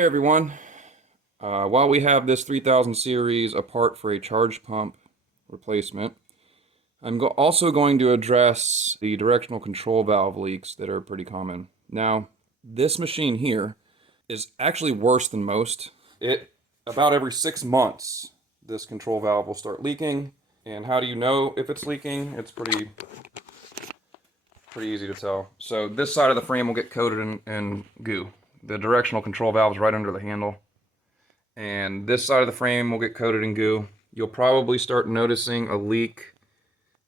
Hey everyone, while we have this 3000 series apart for a charge pump replacement, I'm also going to address the directional control valve leaks that are pretty common. Now, this machine here is actually worse than most. About every 6 months, this control valve will start leaking. And how do you know if it's leaking? It's pretty easy to tell. So this side of the frame will get coated in goo. The directional control valve is right under the handle. And this side of the frame will get coated in goo. You'll probably start noticing a leak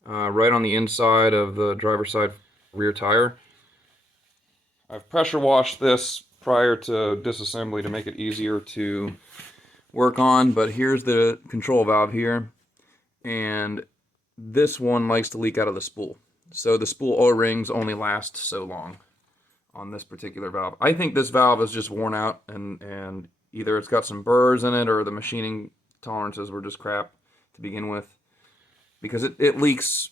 right on the inside of the driver's side rear tire. I've pressure washed this prior to disassembly to make it easier to work on, but here's the control valve here, and this one likes to leak out of the spool. So the spool O rings only last so long on this particular valve. I think this valve is just worn out, and either it's got some burrs in it or the machining tolerances were just crap to begin with, because it leaks.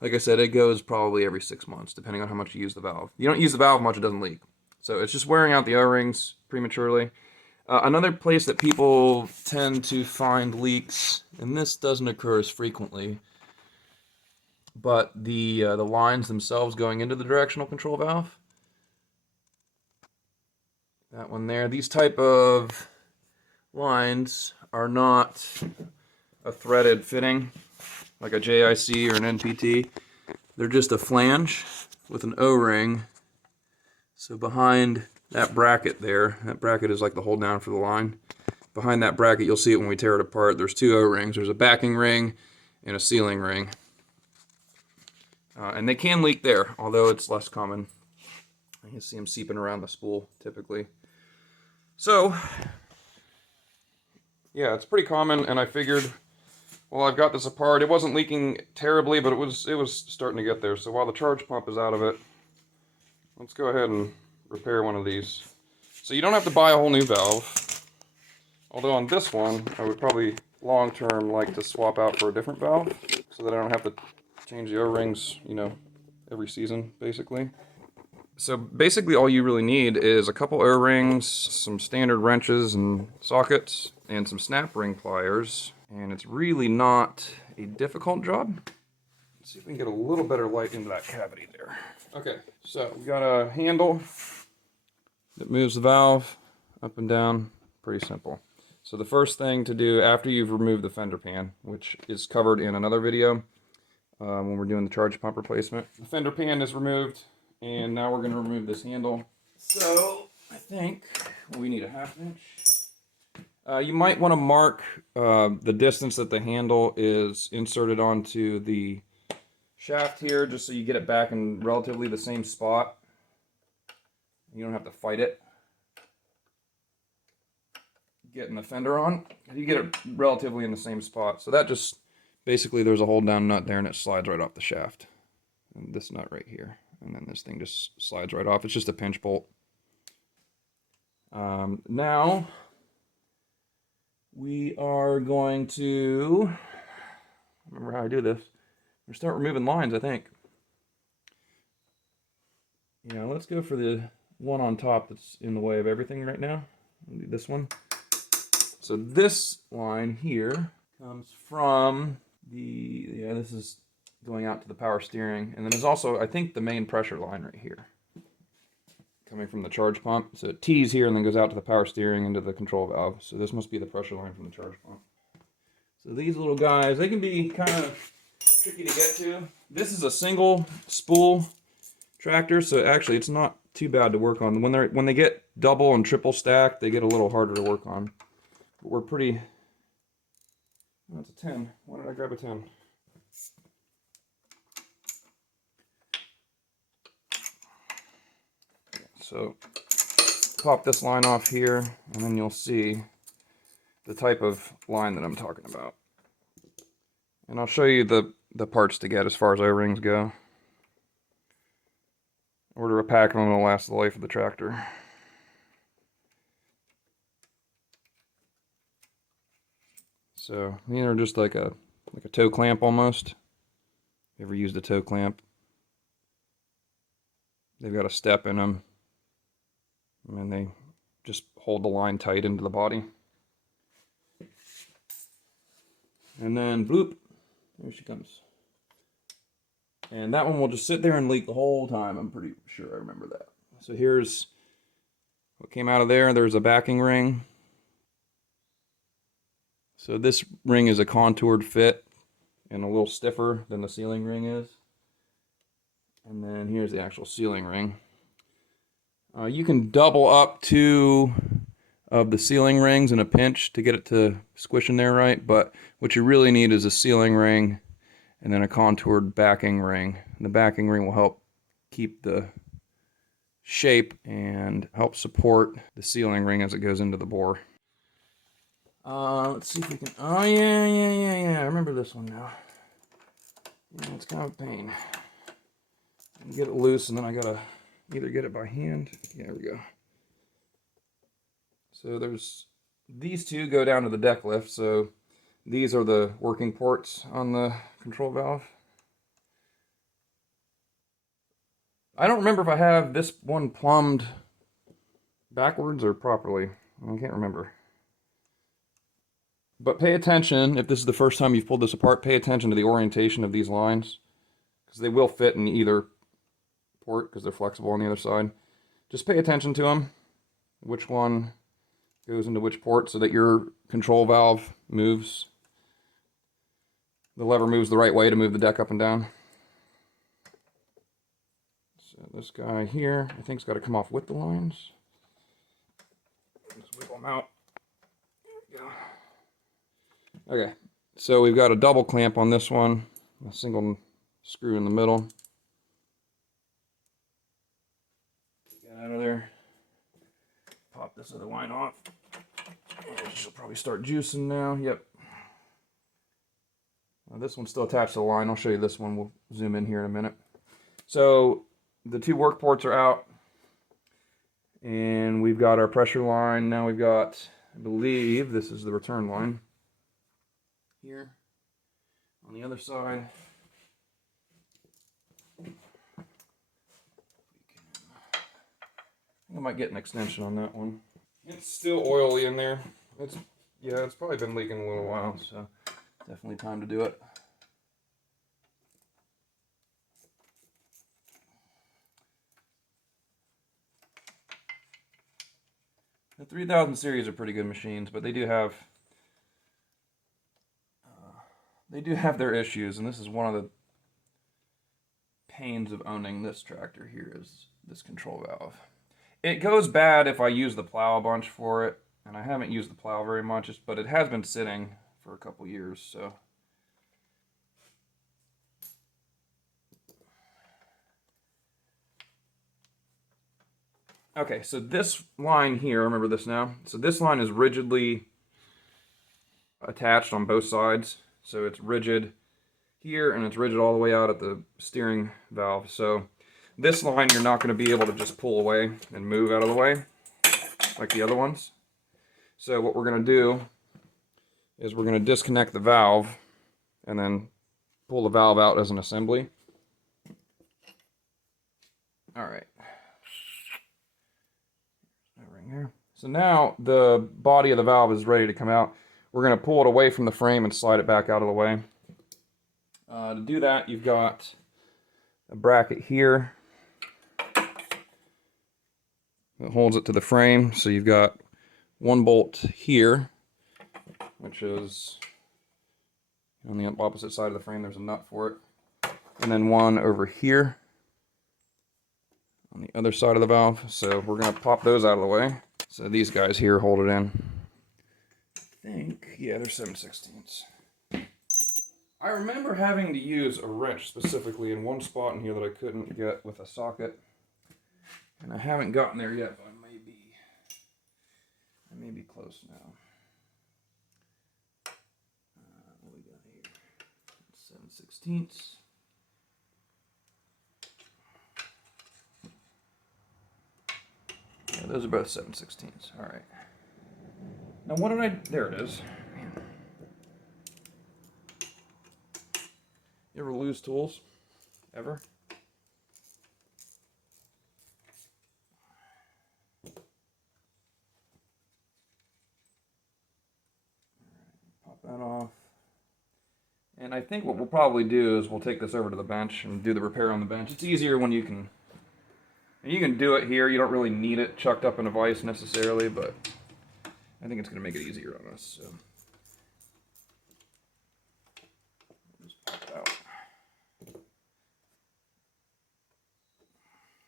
Like I said, it goes probably every 6 months depending on how much you use the valve. You don't use the valve much, it doesn't leak. So it's just wearing out the O-rings prematurely. Another place that people tend to find leaks, and this doesn't occur as frequently, but the lines themselves going into the directional control valve. That one there. These type of lines are not a threaded fitting like a JIC or an NPT. They're just a flange with an O-ring. So behind that bracket there, that bracket is like the hold down for the line. Behind that bracket, you'll see it when we tear it apart. There's two O-rings. There's a backing ring and a sealing ring. And they can leak there, although it's less common. You can see them seeping around the spool typically. So, yeah, it's pretty common, and I figured, well, I've got this apart. It wasn't leaking terribly, but it was starting to get there. So while the charge pump is out of it, let's go ahead and repair one of these. So you don't have to buy a whole new valve. Although on this one, I would probably long-term like to swap out for a different valve so that I don't have to change the O-rings, every season, basically. So basically all you really need is a couple O-rings, some standard wrenches and sockets, and some snap ring pliers. And it's really not a difficult job. Let's see if we can get a little better light into that cavity there. Okay, so we got a handle that moves the valve up and down. Pretty simple. So the first thing to do after you've removed the fender pan, which is covered in another video when we're doing the charge pump replacement. The fender pan is removed, and now we're going to remove this handle. So I think we need a 1/2 inch. You might want to mark the distance that the handle is inserted onto the shaft here, just so you get it back in relatively the same spot. You don't have to fight it getting the fender on. You get it relatively in the same spot. So that just, basically there's a hold down nut there and it slides right off the shaft. And this nut right here. And then this thing just slides right off. It's just a pinch bolt. Now, we are going to, remember how I do this, we're start removing lines, I think. Yeah, let's go for the one on top that's in the way of everything right now. We'll do this one. So this line here comes from this is going out to the power steering. And then there's also, I think, the main pressure line right here, coming from the charge pump. So it tees here and then goes out to the power steering into the control valve. So this must be the pressure line from the charge pump. So these little guys, they can be kind of tricky to get to. This is a single spool tractor, so actually it's not too bad to work on. When they get double and triple stacked, they get a little harder to work on. But we're pretty. That's a 10. Why did I grab a 10? So pop this line off here, and then you'll see the type of line that I'm talking about. And I'll show you the parts to get as far as O-rings go. Order a pack of them, it'll last the life of the tractor. So these are just like a toe clamp almost. Ever used a toe clamp? They've got a step in them. And they just hold the line tight into the body. And then bloop, there she comes. And that one will just sit there and leak the whole time. I'm pretty sure I remember that. So here's what came out of there. There's a backing ring. So this ring is a contoured fit and a little stiffer than the sealing ring is. And then here's the actual sealing ring. You can double up 2 of the sealing rings in a pinch to get it to squish in there right, but what you really need is a sealing ring and then a contoured backing ring. And the backing ring will help keep the shape and help support the sealing ring as it goes into the bore. Let's see if we can, oh yeah, I remember this one now. Yeah, it's kind of a pain. Get it loose and then I gotta either get it by hand. Yeah, there we go. So there's, these 2 go down to the deck lift, so these are the working ports on the control valve. I don't remember if I have this one plumbed backwards or properly. I can't remember. But pay attention, if this is the first time you've pulled this apart, pay attention to the orientation of these lines, because they will fit in either port because they're flexible on the other side. Just pay attention to them, which one goes into which port, so that your control valve moves. The lever moves the right way to move the deck up and down. So this guy here, I think, has got to come off with the lines. Just wiggle them out. There we go. Okay, so we've got a double clamp on this one, a single screw in the middle. Get out of there. Pop this other line off. She'll probably start juicing now. Yep. This one's still attached to the line. I'll show you this one. We'll zoom in here in a minute. So the 2 work ports are out. And we've got our pressure line. Now we've got, I believe, this is the return line. Here. On the other side. I might get an extension on that one. It's still oily in there. It's probably been leaking a little while, so definitely time to do it. The 3000 series are pretty good machines, but they do have their issues, and this is one of the pains of owning this tractor here is this control valve. It goes bad if I use the plow a bunch for it, and I haven't used the plow very much, but it has been sitting for a couple years, so. Okay, so this line here, remember this now? So this line is rigidly attached on both sides, so it's rigid here, and it's rigid all the way out at the steering valve, so this line you're not going to be able to just pull away and move out of the way like the other ones. So what we're going to do is we're going to disconnect the valve and then pull the valve out as an assembly. Alright. So now the body of the valve is ready to come out. We're going to pull it away from the frame and slide it back out of the way. To do that, you've got a bracket here that holds it to the frame. So you've got one bolt here, which is on the opposite side of the frame. There's a nut for it. And then one over here on the other side of the valve. So we're going to pop those out of the way. So these guys here hold it in. I think, yeah, they're 7/16. I remember having to use a wrench specifically in one spot in here that I couldn't get with a socket. And I haven't gotten there yet, but I may be close now. What we got here? 7/16. Yeah, those are both 7/16. All right. Now what did I? There it is. Man. You ever lose tools? Ever? And I think what we'll probably do is we'll take this over to the bench and do the repair on the bench. It's easier when you can do it here. You don't really need it chucked up in a vise necessarily, but I think it's going to make it easier on us. So just pop it out.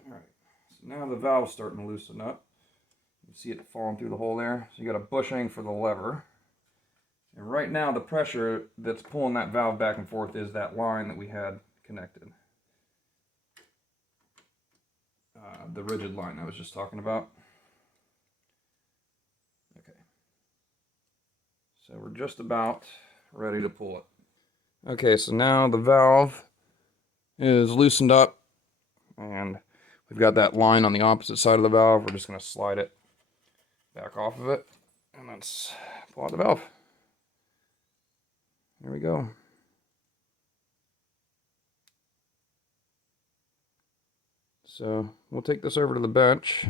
All right. So now the valve's starting to loosen up. You see it falling through the hole there. So you got a bushing for the lever. And right now the pressure that's pulling that valve back and forth is that line that we had connected. The rigid line I was just talking about. Okay. So we're just about ready to pull it. Okay, so now the valve is loosened up and we've got that line on the opposite side of the valve. We're just going to slide it back off of it and let's pull out the valve. There we go. So we'll take this over to the bench,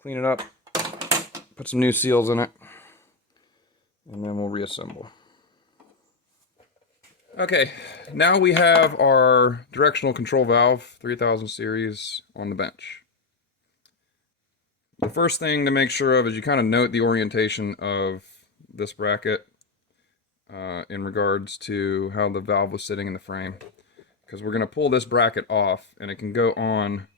clean it up, put some new seals in it, and then we'll reassemble. Okay, now we have our directional control valve 3000 series on the bench. The first thing to make sure of is you kind of note the orientation of this bracket in regards to how the valve was sitting in the frame, because we're going to pull this bracket off and it can go on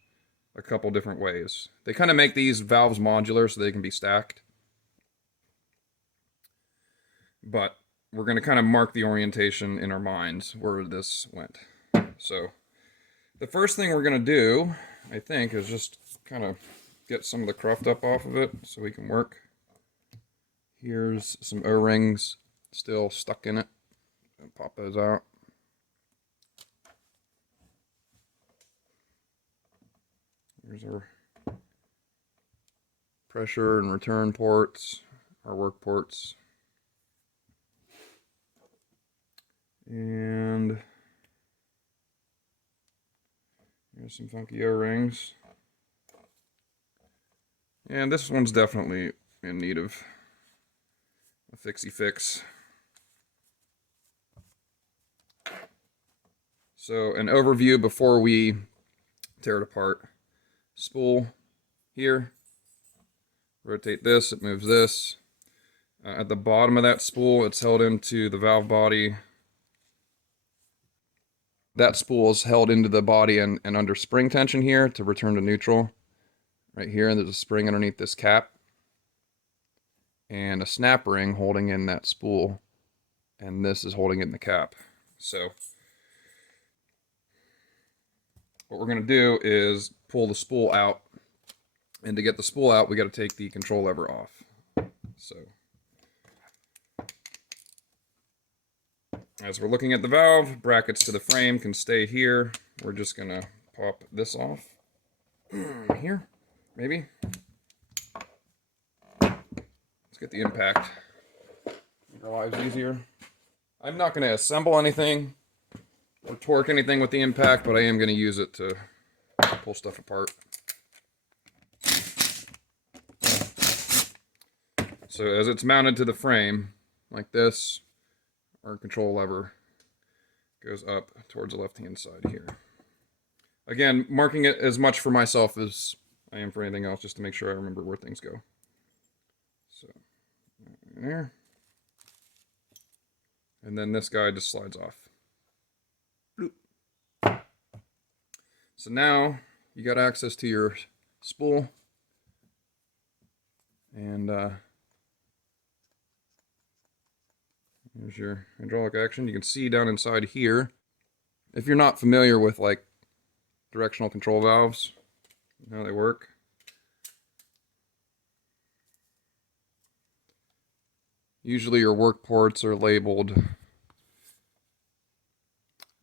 a couple different ways. They kind of make these valves modular so they can be stacked, but we're going to kind of mark the orientation in our minds where this went. So the first thing we're going to do, I think, is just kind of get some of the cruft up off of it so we can work. Here's some O-rings still stuck in it. I'll pop those out. Here's our pressure and return ports, our work ports. And here's some funky O-rings. And this one's definitely in need of a fixie fix. So an overview before we tear it apart. Spool here. Rotate this, it moves this. At the bottom of that spool, it's held into the valve body. That spool is held into the body and under spring tension here to return to neutral. Right here, and there's a spring underneath this cap. And a snap ring holding in that spool. And this is holding in the cap. So what we're going to do is pull the spool out. And to get the spool out, we got to take the control lever off. So as we're looking at the valve, brackets to the frame can stay here. We're just going to pop this off. Here, maybe. Let's get the impact. Make our lives easier. I'm not going to assemble anything or torque anything with the impact, but I am going to use it to pull stuff apart. So as it's mounted to the frame, like this, our control lever goes up towards the left-hand side here. Again, marking it as much for myself as I am for anything else, just to make sure I remember where things go. So, there. And then this guy just slides off. Bloop. So now you got access to your spool. And there's your hydraulic action. You can see down inside here, if you're not familiar with like directional control valves, how they work. Usually your work ports are labeled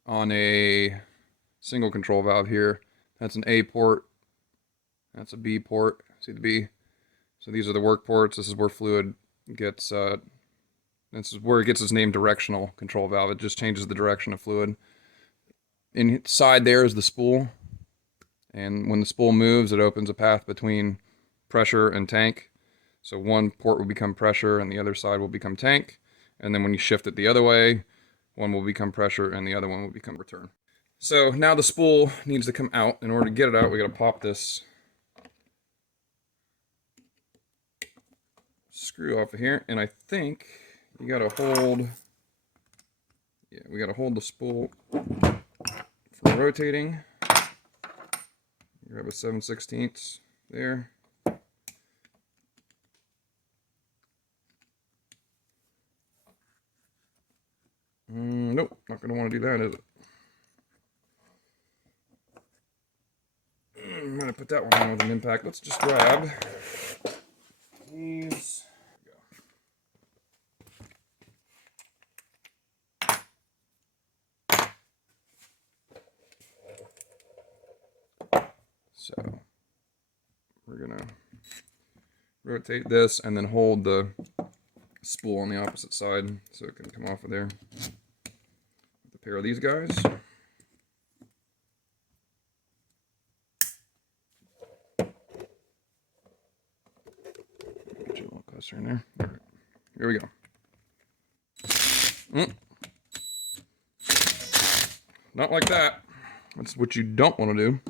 on a single control valve here. That's an A port. That's a B port. See the B? So these are the work ports. This is where fluid gets, this is where it gets its name directional control valve. It just changes the direction of fluid. Inside there is the spool. And when the spool moves, it opens a path between pressure and tank. So one port will become pressure and the other side will become tank. And then when you shift it the other way, One will become pressure and the other one will become return. So now the spool needs to come out. In order to get it out, we got to pop this screw off of here. And I think you got to hold, yeah, we got to hold the spool from rotating. Grab a 7/16 there. Nope, not going to want to do that, is it? I'm going to put that one on with an impact. Let's just grab these. So we're going to rotate this and then hold the spool on the opposite side so it can come off of there. With a pair of these guys. Get you a little closer in there. All right. Here we go. Not like that. That's what you don't want to do.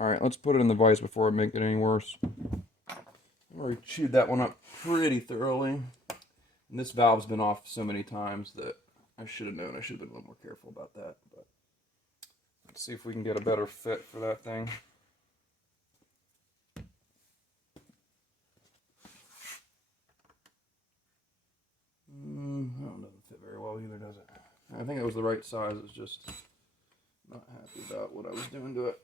Alright, let's put it in the vise before I make it any worse. I already chewed that one up pretty thoroughly. And this valve's been off so many times that I should have known. I should have been a little more careful about that. But let's see if we can get a better fit for that thing. That one doesn't fit very well either, does it? I think it was the right size. It's just not happy about what I was doing to it.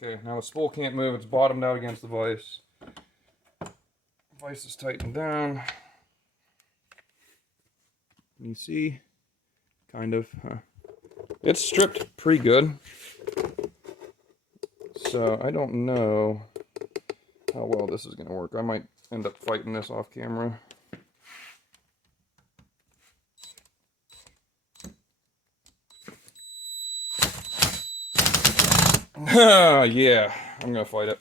Okay, now the spool can't move. It's bottomed out against the vise. The vise is tightened down. Can you see? Kind of. It's stripped pretty good. So I don't know how well this is going to work. I might end up fighting this off camera. Yeah, I'm going to fight it.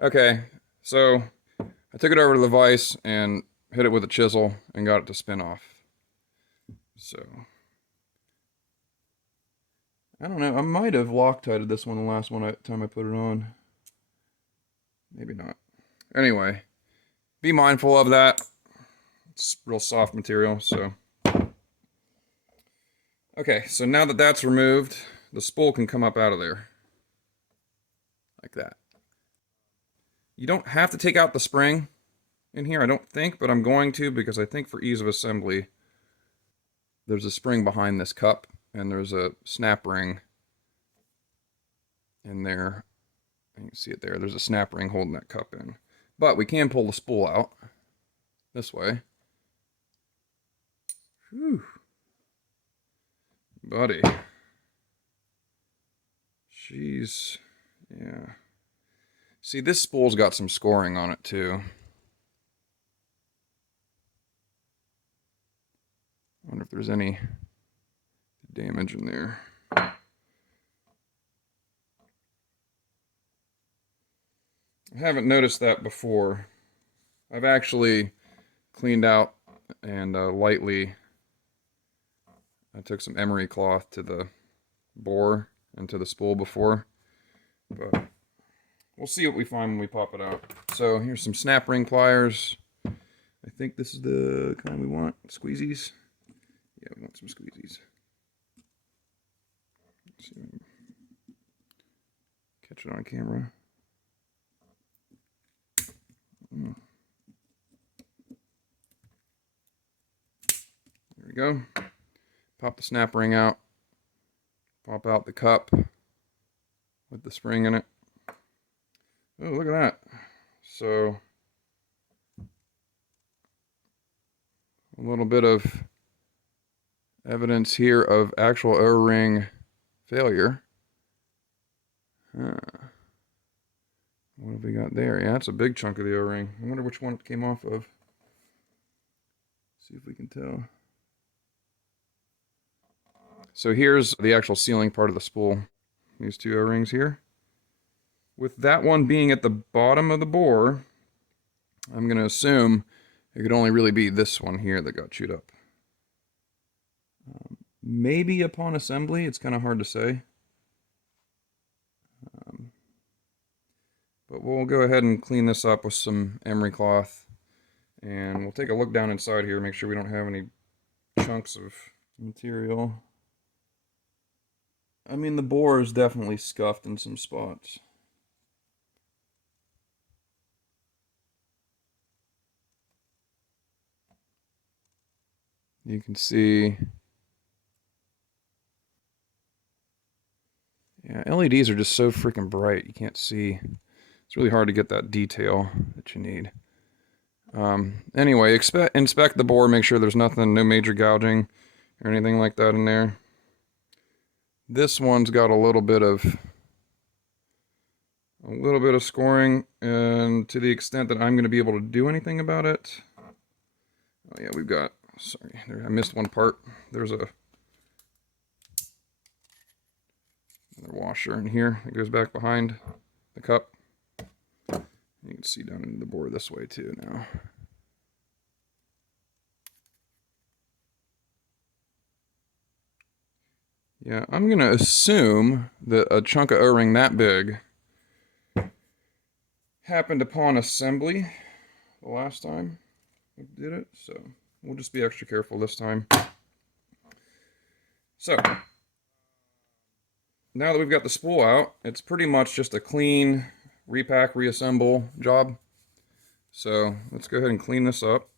Okay, so I took it over to the vise and hit it with a chisel and got it to spin off. So I don't know. I might have Loctited this one the last time I put it on. Maybe not. Anyway, be mindful of that. It's real soft material, so. Okay, so now that that's removed, the spool can come up out of there. Like that. You don't have to take out the spring in here, I don't think, but I'm going to because I think for ease of assembly, there's a spring behind this cup, and there's a snap ring in there. You can see it there. There's a snap ring holding that cup in. But we can pull the spool out this way. Whew. Buddy. Jeez. Yeah. See, this spool's got some scoring on it, too. I wonder if there's any damage in there. I haven't noticed that before. I've actually cleaned out and lightly I took some emery cloth to the bore and to the spool before, but we'll see what we find when we pop it out. So here's some snap ring pliers. I think this is the kind we want. Squeezies. Yeah, we want some squeezies. Let's see if I can catch it on camera. There we go. Pop the snap ring out. Pop out the cup with the spring in it. Oh, look at that. So, a little bit of evidence here of actual O-ring failure. What have we got there? Yeah, that's a big chunk of the O-ring. I wonder which one it came off of. See if we can tell. So here's the actual sealing part of the spool. These two O-rings here. With that one being at the bottom of the bore, I'm going to assume it could only really be this one here that got chewed up. Maybe upon assembly, it's kind of hard to say. But we'll go ahead and clean this up with some emery cloth. And we'll take a look down inside here, make sure we don't have any chunks of material. I mean, the bore is definitely scuffed in some spots. You can see, yeah, LEDs are just so freaking bright, you can't see. It's really hard to get that detail that you need. Anyway, inspect the bore, make sure there's nothing, no major gouging or anything like that in there. This one's got a little bit of scoring, and to the extent that I'm going to be able to do anything about it. Oh yeah, we've got, sorry, I missed one part. There's another washer in here that goes back behind the cup. You can see down into the bore this way too now. Yeah, I'm going to assume that a chunk of O-ring that big happened upon assembly the last time we did it, so we'll just be extra careful this time. So, now that we've got the spool out, it's pretty much just a clean repack, reassemble job. So let's go ahead and clean this up.